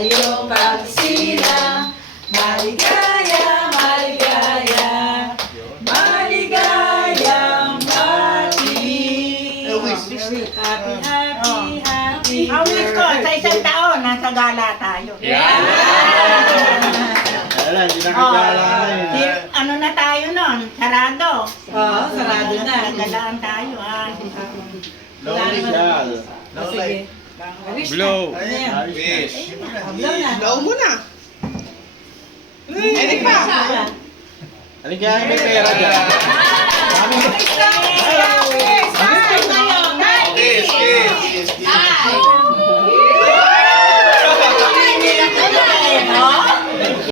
iyong pagsilang. Maligaya, maligaya, maligayang bati. Happy, happy, happy Ang wish ko, sa isang taon, nasa gala tayo. Wala, hindi na kakala Ano na tayo nun? Sarado. Oo, sarado na. Galaan tayo, ha? Lonely girl. Sige. Wish Blow. na. Ano yan? Wish. Blow na. Blow mo na. Ay, pa. Halika, may pera dyan. Ay,